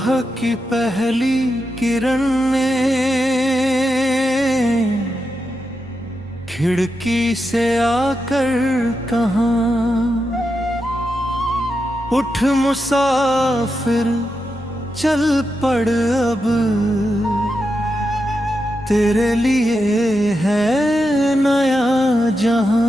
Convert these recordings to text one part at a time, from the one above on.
सुबह की पहली किरण ने खिड़की से आकर कहा, उठ मुसाफिर चल पड़ अब, तेरे लिए है नया जहां।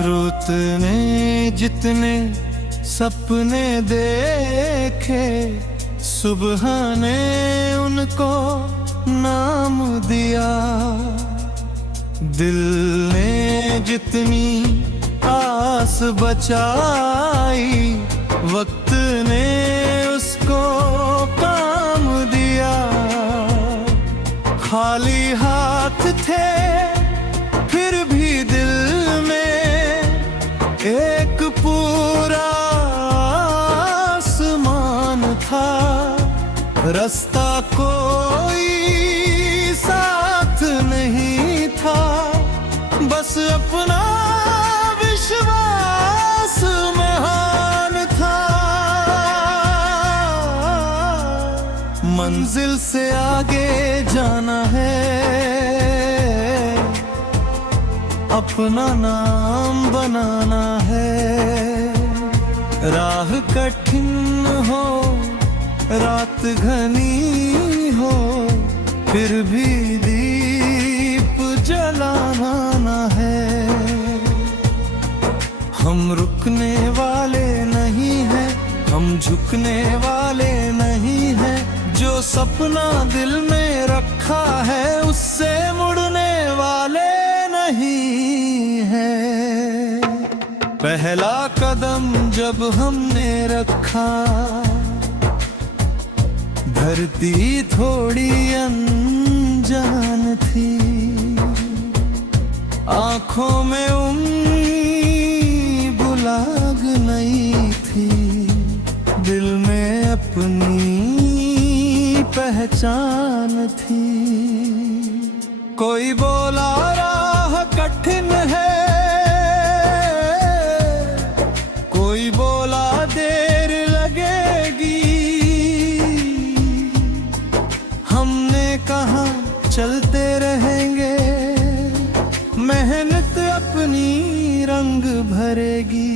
रुत ने जितने सपने देखे, सुबह ने उनको नाम दिया। दिल ने जितनी आस बचाई, वक्त ने उसको काम दिया। खाली हाथ थे फिर भी दिल में एक पूरा आसमान था। रास्ता कोई साथ नहीं था, बस अपना विश्वास महान था। मंजिल से आगे जाना है, अपना नाम बनाना है। राह कठिन हो, रात घनी हो, फिर भी दीप जलाना है। हम रुकने वाले नहीं हैं, हम झुकने वाले नहीं हैं। जो सपना दिल में रखा है, उससे मुड़ने वाले नहीं है। पहला कदम जब हमने रखा, धरती थोड़ी अनजान थी। आंखों में उम्मीद बुलाग नहीं थी, दिल में अपनी पहचान थी। कोई बोला राह कठिन है, कोई बोला देर लगेगी। हमने कहा चलते रहेंगे, मेहनत अपनी रंग भरेगी।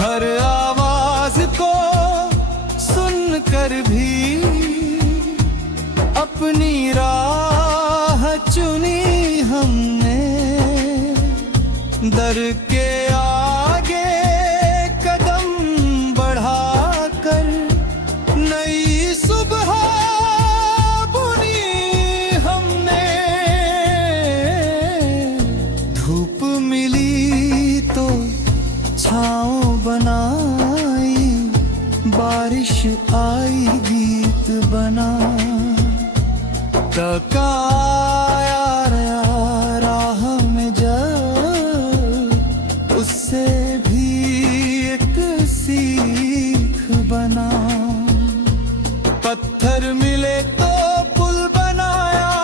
हर आवाज को सुनकर भी अपनी राह चुनी हमने। डर के आगे कदम बढ़ाकर नई सुबह बुनी हमने। धूप मिली तो छाँव बनाई, बारिश आई गीत बना। टकाया राह में जब, उससे भी एक सीख बना। पत्थर मिले तो पुल बनाया,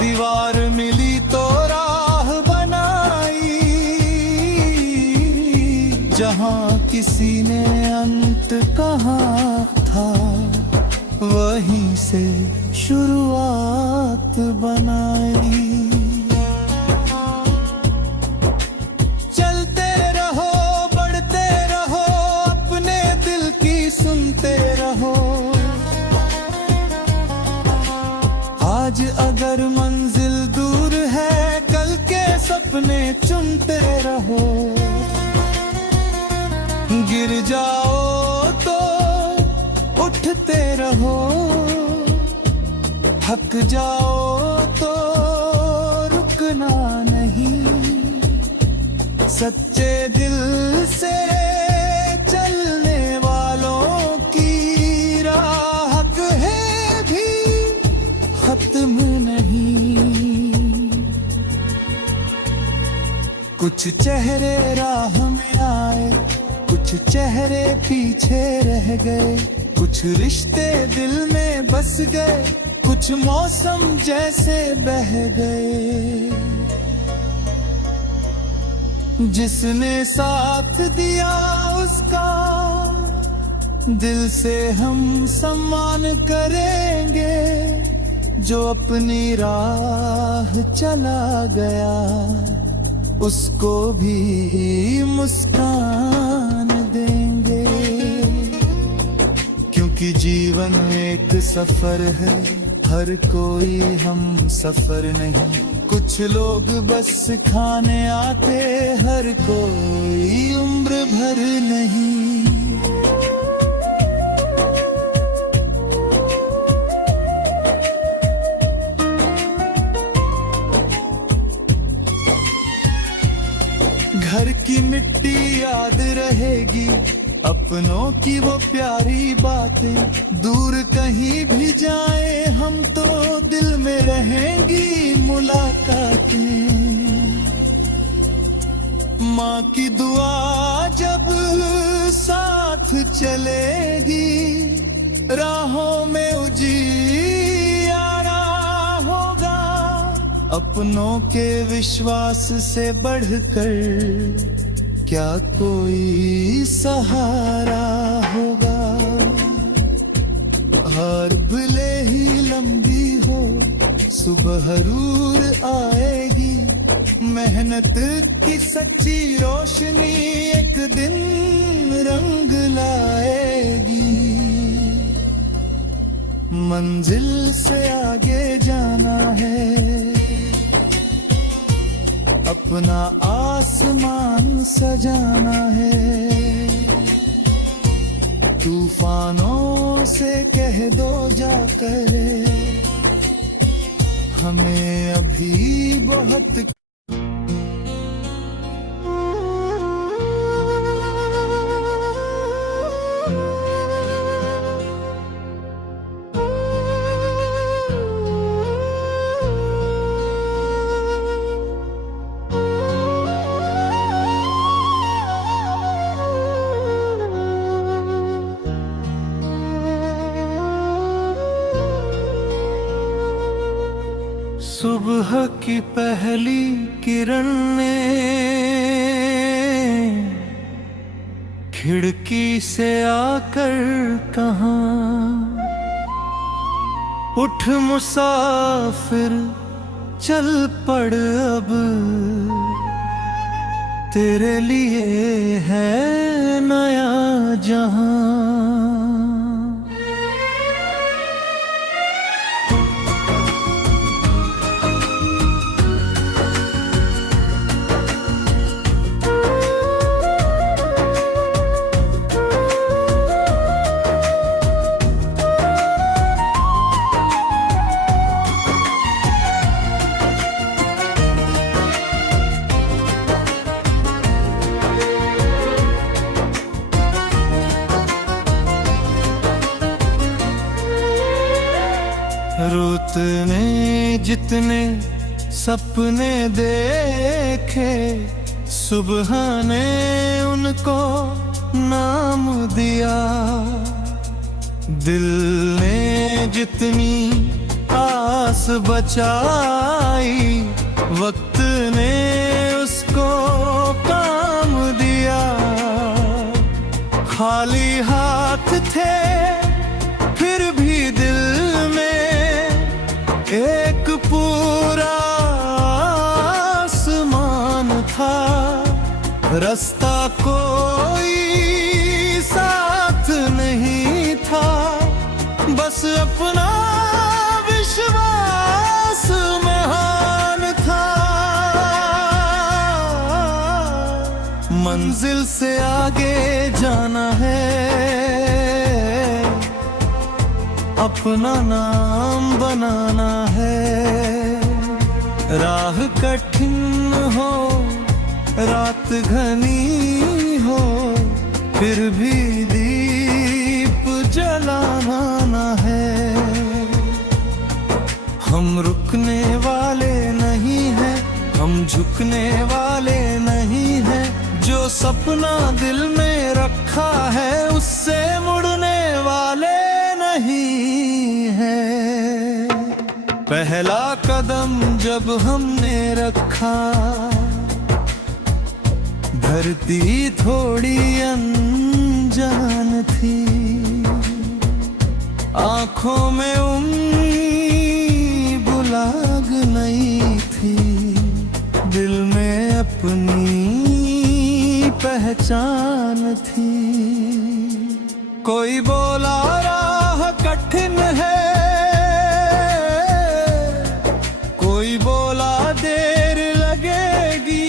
दीवार मिली तो राह बनाई। जहाँ किसी ने अंत कहा था, वहीं से शुरुआत बनाई। चलते रहो, बढ़ते रहो, अपने दिल की सुनते रहो। आज अगर मंजिल दूर है, कल के सपने चुनते रहो। गिर जाओ तो उठते रहो, थक जाओ तो सच्चे दिल से चलने वालों की राह है भी खत्म नहीं। कुछ चेहरे राह में आए, कुछ चेहरे पीछे रह गए, कुछ रिश्ते दिल में बस गए, कुछ मौसम जैसे बह गए। जिसने साथ दिया उसका दिल से हम सम्मान करेंगे, जो अपनी राह चला गया उसको भी मुस्कान देंगे। क्योंकि जीवन एक सफर है, हर कोई हम सफर नहीं। कुछ लोग बस खाने आते, हर कोई उम्र भर नहीं। घर की मिट्टी याद रहेगी, अपनों की वो प्यारी बातें। दूर कहीं भी जाए हम तो दिल में रहेंगी मुलाकातें। माँ की दुआ जब साथ चलेगी, राहों में उजियारा होगा। अपनों के विश्वास से बढ़कर क्या कोई सहारा होगा। हार भले ही लंबी हो, सुबह जरूर आएगी। मेहनत की सच्ची रोशनी एक दिन रंग लाएगी। मंजिल से आगे जाना है, अपना आसमान सजाना है। तूफानों से कह दो जाकर, हमें अभी बहुत सुबह की पहली किरण ने खिड़की से आकर कहा, उठ मुसाफिर चल पड़ अब, तेरे लिए है नया जहां। रुत ने जितने सपने देखे, सुबह ने उनको नाम दिया। दिल ने जितनी आस बचाई, वक्त ने उसको काम दिया। खाली हाथ थे फिर भी दिल में एक पूरा आसमान था। रास्ता कोई साथ नहीं था, बस अपना विश्वास महान था। मंजिल से आगे जाना है, अपना नाम बनाना है। राह कठिन हो रात घनी हो फिर भी दीप जलाना न है। हम रुकने वाले नहीं हैं, हम झुकने वाले नहीं हैं। जो सपना दिल में रखा है उससे मुड़ने वाले नहीं हैं। पहला कदम जब हमने रखा, धरती थोड़ी अनजान थी। आंखों में बुलाग नहीं थी, दिल में अपनी पहचान थी। कोई बोला राह कठिन है, कोई बोला देर लगेगी।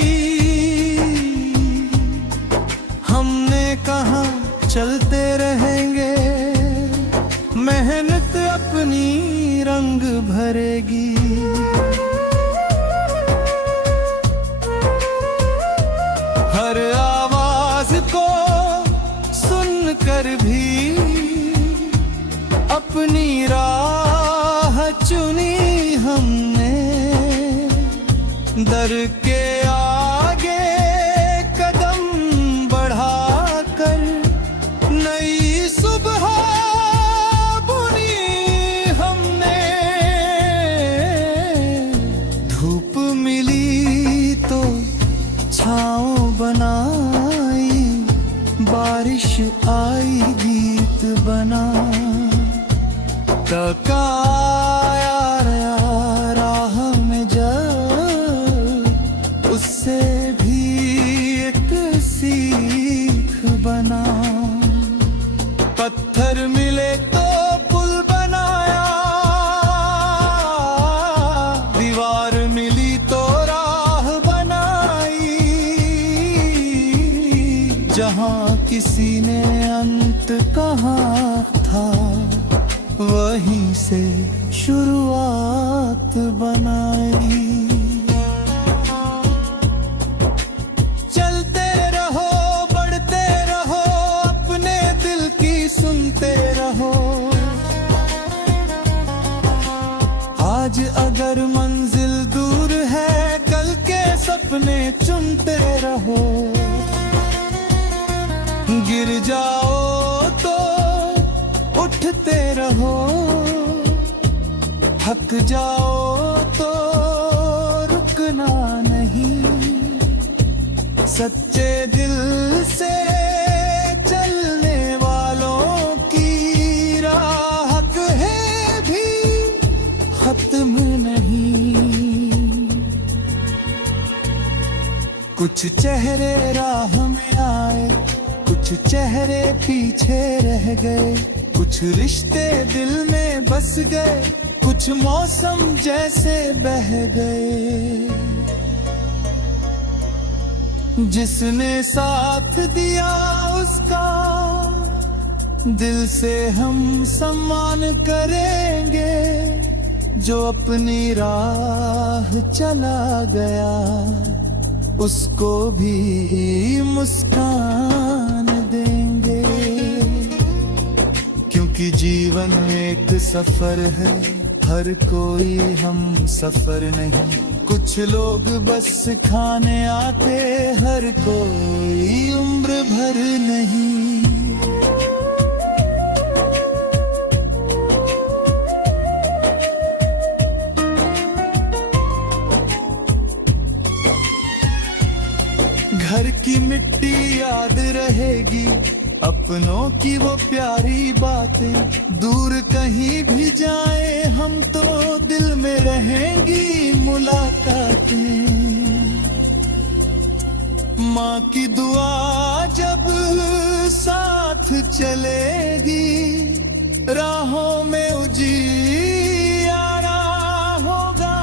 हमने कहा चलते रहेंगे, मेहनत अपनी रंग भरेगी। हर आवाज को सुनकर भी अपनी राह चुनी हमने। डर के आगे कदम बढ़ाकर नई सुबह बुनी हमने। धूप मिली तो छाँव बनाई, बारिश आई गीत बना। तकाया राह में जब, उससे भी एक सीख बना। पत्थर मिले तो पुल बनाया, दीवार मिली तो राह बनाई। जहाँ किसी ने अंत कहा था, वहीं से शुरुआत बनाई। चलते रहो, बढ़ते रहो, अपने दिल की सुनते रहो। आज अगर मंजिल दूर है, कल के सपने चुनते रहो। गिर जाओ तो उठते रहो, थक जाओ तो रुकना नहीं। सच्चे दिल से चलने वालों की राह है भी खत्म नहीं। कुछ चेहरे राह में आए, कुछ चेहरे पीछे रह गए। कुछ रिश्ते दिल में बस गए, कुछ मौसम जैसे बह गए। जिसने साथ दिया उसका दिल से हम सम्मान करेंगे। जो अपनी राह चला गया, उसको भी मुस्कान देंगे। क्योंकि जीवन एक सफर है, हर कोई हम सफर नहीं। कुछ लोग बस खाने आते, हर कोई उम्र भर नहीं। घर की मिट्टी याद रहेगी, अपनों की वो प्यारी बातें। दूर कहीं भी जाए हम तो दिल में रहेंगी मुलाकातें। माँ की दुआ जब साथ चलेगी, राहों में उजियारा होगा।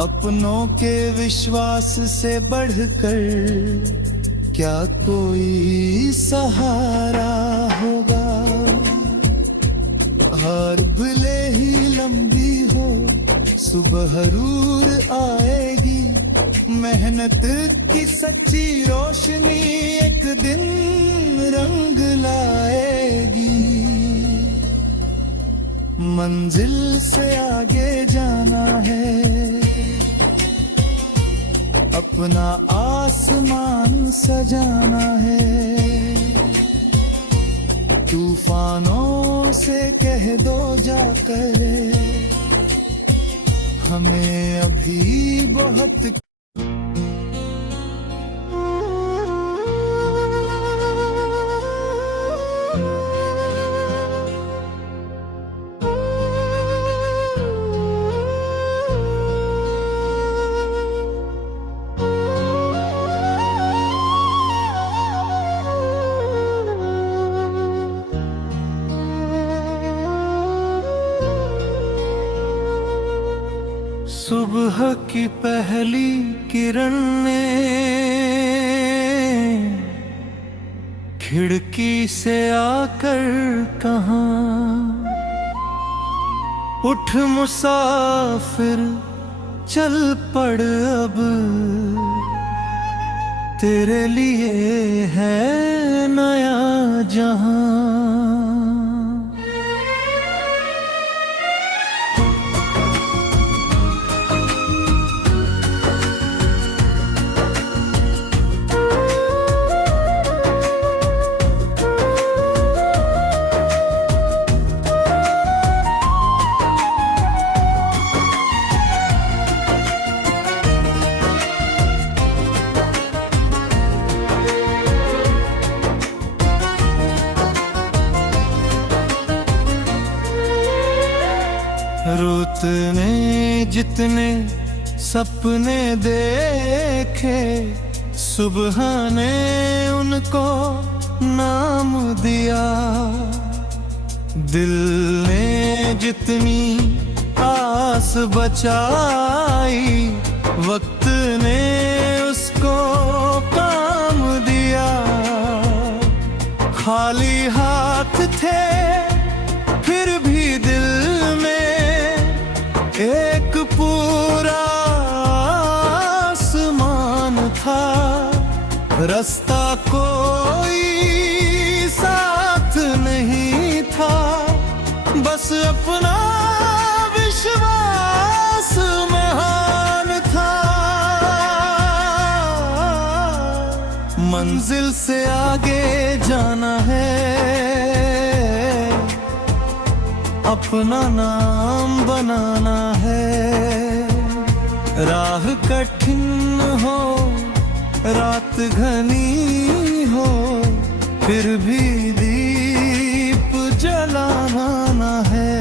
अपनों के विश्वास से बढ़कर क्या कोई सहारा होगा। हार भले ही लंबी हो, सुबह जरूर आएगी। मेहनत की सच्ची रोशनी एक दिन रंग लाएगी। मंजिल से आगे जाना है, अपना आसमान सजाना है। तूफानों से कह दो जाकर, हमें अभी बहुत सुबह की पहली किरण ने खिड़की से आकर कहा, उठ मुसाफिर चल पड़ अब, तेरे लिए है नया जहां। रुत ने जितने सपने देखे, सुबह ने उनको नाम दिया। दिल ने जितनी आस बचाई, वक्त ने उसको काम दिया। खाली हाथ थे फिर भी दिल एक पूरा आसमान था। रास्ता कोई साथ नहीं था, बस अपना विश्वास महान था। मंजिल से आगे जाना है, अपना नाम बनाना है। राह कठिन हो, रात घनी हो, फिर भी दीप जलाना है।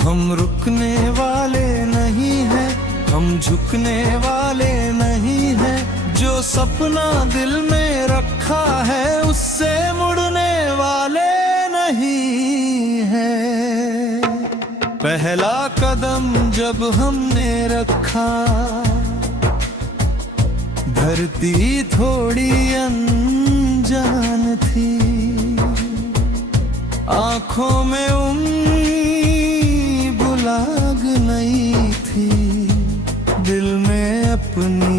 हम रुकने वाले नहीं हैं, हम झुकने वाले नहीं हैं। जो सपना दिल में रखा है, उससे मुड़ने वाले नहीं है। पहला कदम जब हमने रखा, धरती थोड़ी अनजान थी। आंखों में उम्मीद बुलाग नहीं थी, दिल में अपनी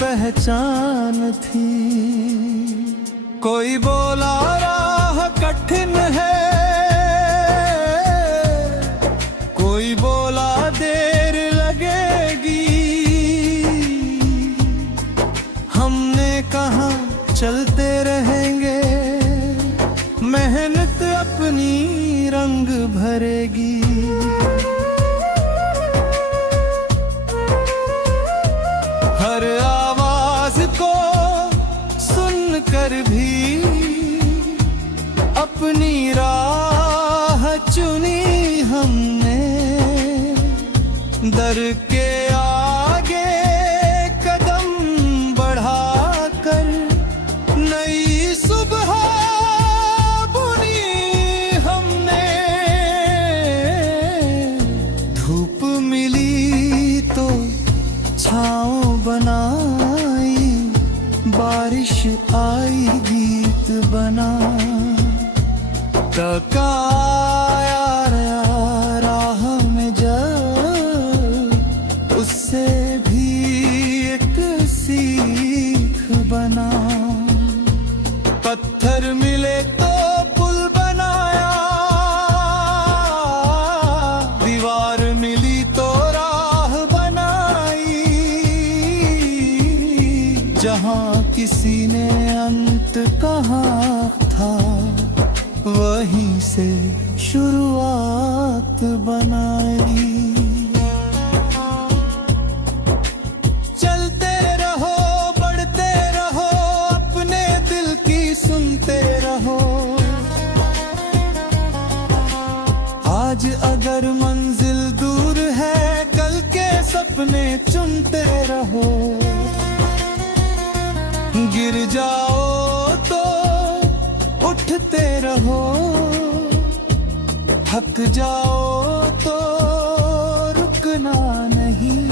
पहचान थी। कोई बोला राह कठिन है, कोई बोला देर लगेगी। हमने कहा चलते रहेंगे, मेहनत अपनी रंग भरेगी। हर आवाज को सुनकर भी अपनी राह चुनी हमने। डर के आगे कदम बढ़ाकर नई सुबह बुनी हमने। धूप मिली तो छाँव बनाई, बारिश आई गीत बना। टकाया राह में जब उससे भी एक सीख बना। पत्थर मिले तो पुल बनाया, दीवार मिली तो राह बनाई। जहां किसी ने अंत कहा था, वहीं से शुरुआत बनाई। चलते रहो, बढ़ते रहो, अपने दिल की सुनते रहो। आज अगर मंजिल दूर है, कल के सपने चुनते रहो। गिर जाओ तो उठते रहो, थक जाओ तो रुकना नहीं।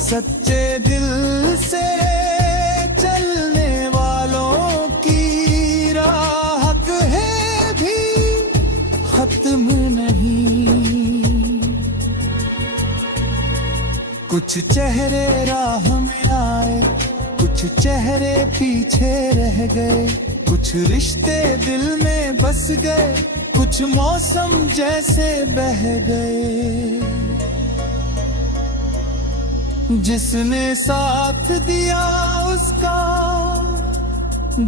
सच्चे दिल से चलने वालों की राह है भी खत्म नहीं। कुछ चेहरे राह में आए, कुछ चेहरे पीछे रह गए। कुछ रिश्ते दिल में बस गए, कुछ मौसम जैसे बह गए। जिसने साथ दिया उसका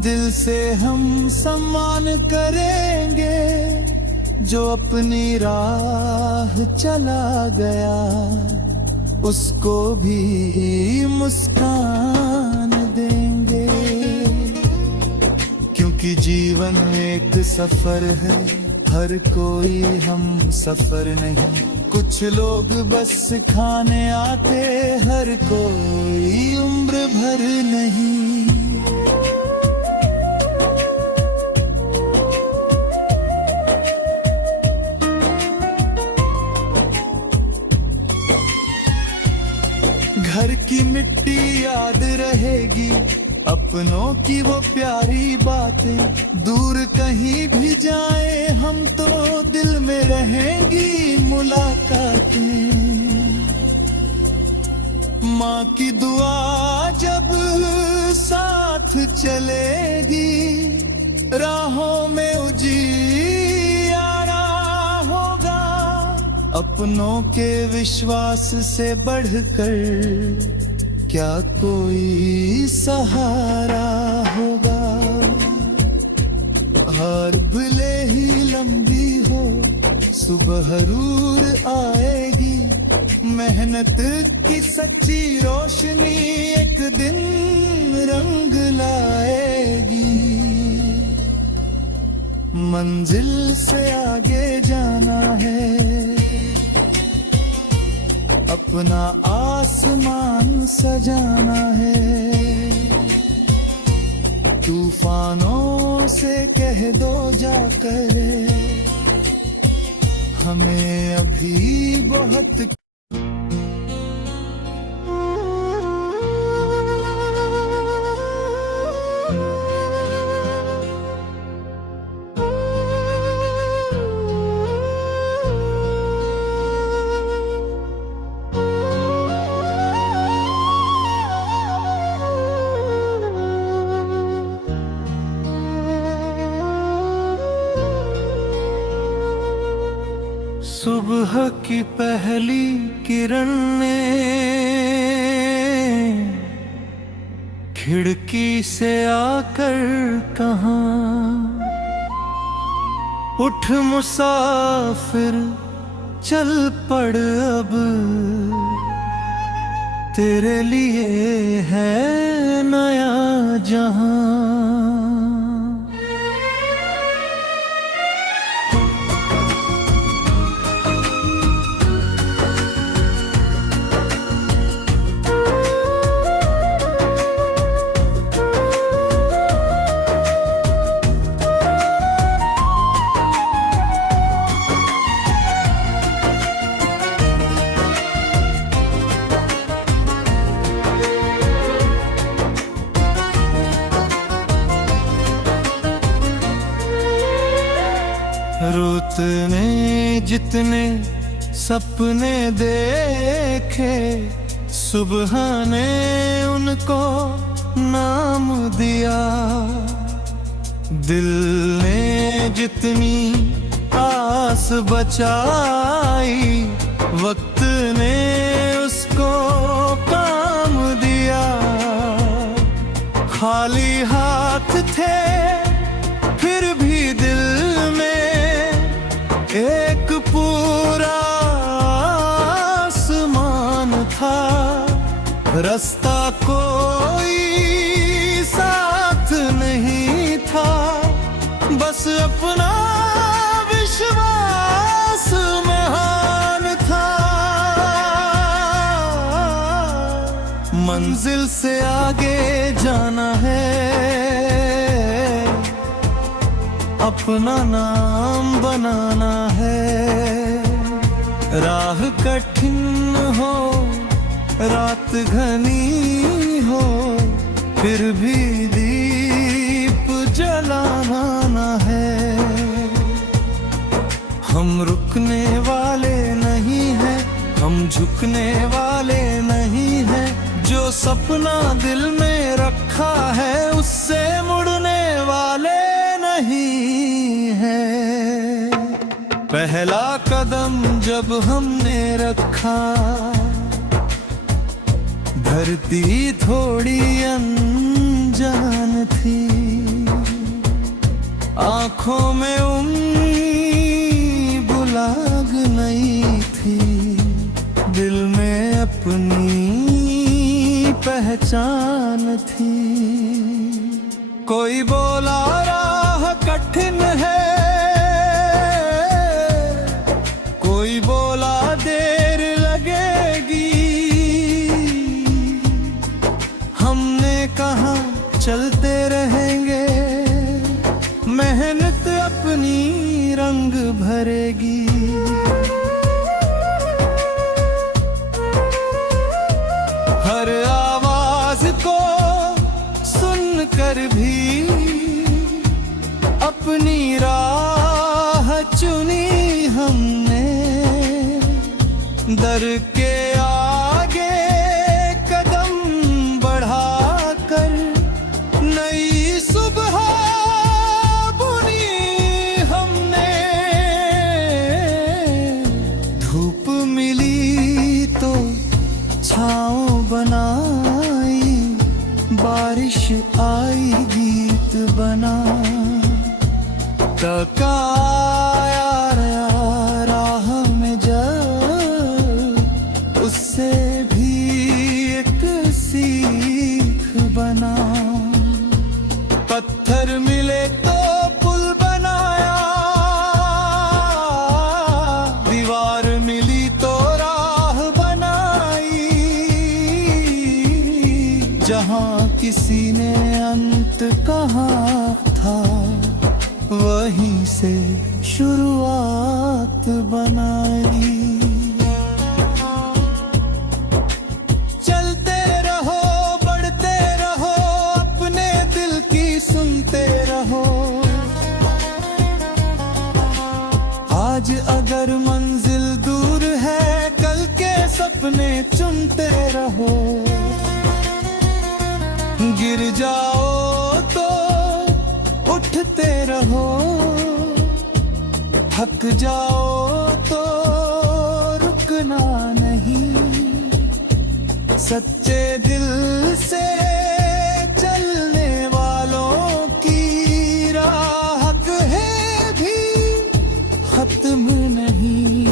दिल से हम सम्मान करेंगे। जो अपनी राह चला गया, उसको भी मुस्कान देंगे। क्योंकि जीवन एक सफर है, हर कोई हम सफर नहीं। कुछ लोग बस खाने आते, हर कोई उम्र भर नहीं। घर की मिट्टी याद रहेगी, अपनों की वो प्यारी बातें। दूर कहीं भी जाए हम तो दिल में रहेंगी मुलाकातें। माँ की दुआ जब साथ चलेगी, राहों में उजियारा होगा। अपनों के विश्वास से बढ़कर क्या कोई सहारा होगा। हार भले ही लंबी हो, सुबह जरूर आएगी। मेहनत की सच्ची रोशनी एक दिन रंग लाएगी। मंजिल से आगे जाना है, अपना आसमान सजाना है। तूफानों से कह दो जाकर, हमें अभी बहुत सुबह की पहली किरण ने खिड़की से आकर कहा, उठ मुसाफिर चल पड़ अब, तेरे लिए है नया जहां। रुत ने जितने सपने देखे सुबह ने उनको नाम दिया। दिल ने जितनी आस बचाई, वक्त ने उसको काम दिया। खाली हाथ थे फिर भी दिल में एक पूरा आसमान था। रास्ता कोई साथ नहीं था, बस अपना विश्वास महान था। मंजिल से आगे जाना है, अपना नाम बनाना है। राह कठिन हो, रात घनी हो, फिर भी दीप जलाना न है। हम रुकने वाले नहीं हैं, हम झुकने वाले नहीं हैं। जो सपना दिल में रखा है, उससे मुड़ने वाले नहीं हैं। पहला कदम जब हमने रखा, धरती थोड़ी अनजान थी। आंखों में उम्मीद बुलाग नहीं थी, दिल में अपनी पहचान थी। कोई बोला राह कठिन है, कोई बोला देर लगेगी। हमने कहा चलते रहेंगे, मेहनत अपनी रंग भरेगी। हर आवाज को सुनकर भी अपनी राह चुनी हमने। दर के आगे कदम बढ़ाकर नई सुबह बुनी हमने। धूप मिली तो छाँव बनाई, बारिश आई गीत बना। तकाया राह में जब, उससे भी एक सीख बना। पत्थर मिले तो पुल बनाया, दीवार मिली तो राह बनाई। जहाँ किसी ने अंत कहा था, वहीं से शुरुआत बनाई। चलते रहो, बढ़ते रहो, अपने दिल की सुनते रहो। आज अगर मंजिल दूर है, कल के सपने चुनते रहो। गिर जाओ तो उठते रहो, थक जाओ तो रुकना नहीं। सच्चे दिल से चलने वालों की राह है भी खत्म नहीं।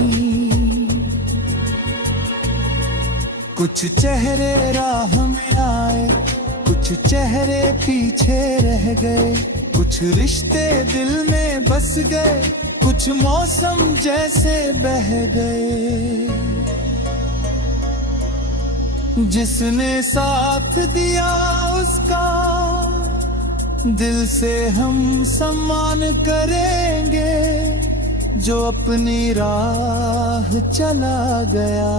कुछ चेहरे राह में आए, कुछ चेहरे पीछे रह गए। कुछ रिश्ते दिल में बस गए, कुछ मौसम जैसे बह गए। जिसने साथ दिया उसका दिल से हम सम्मान करेंगे। जो अपनी राह चला गया,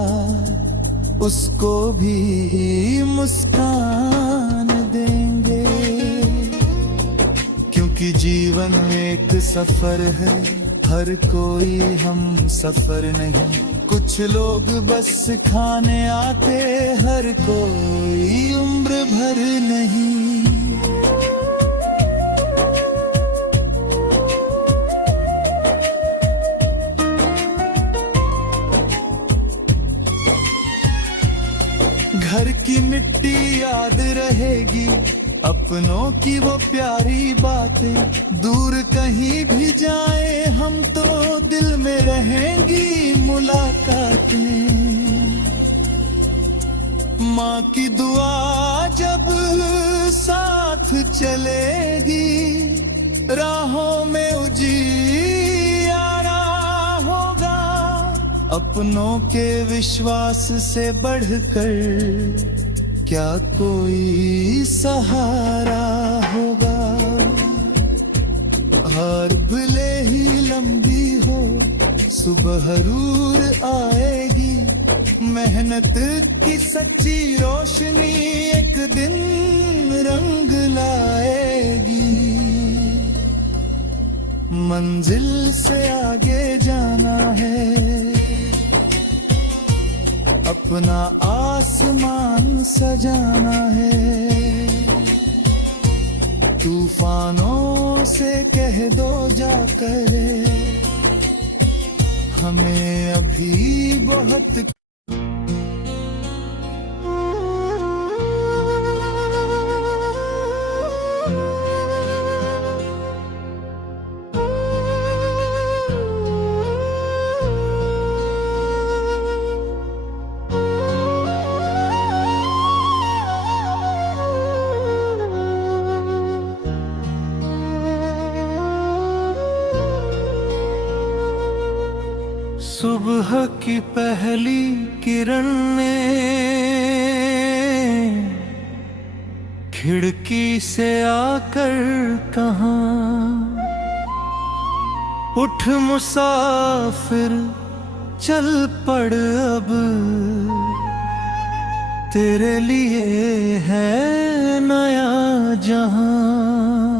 उसको भी मुस्कान देंगे। क्योंकि जीवन एक सफर है, हर कोई हम सफर नहीं। कुछ लोग बस खाने आते, हर कोई उम्र भर नहीं। घर की मिट्टी याद रहेगी, अपनों की वो प्यारी बातें। दूर कहीं भी जाए हम तो दिल में रहेंगी मुलाकातें। माँ की दुआ जब साथ चलेगी, राहों में उजियारा होगा। अपनों के विश्वास से बढ़कर क्या कोई सहारा होगा। हार भले ही लंबी हो, सुबह जरूर आएगी। मेहनत की सच्ची रोशनी एक दिन रंग लाएगी। मंजिल से आगे जाना है, अपना आसमान सजाना है। तूफानों से कह दो जाकर, हमें अभी बहुत सुबह की पहली किरण ने खिड़की से आकर कहा, उठ मुसाफिर चल पड़ अब, तेरे लिए है नया जहां।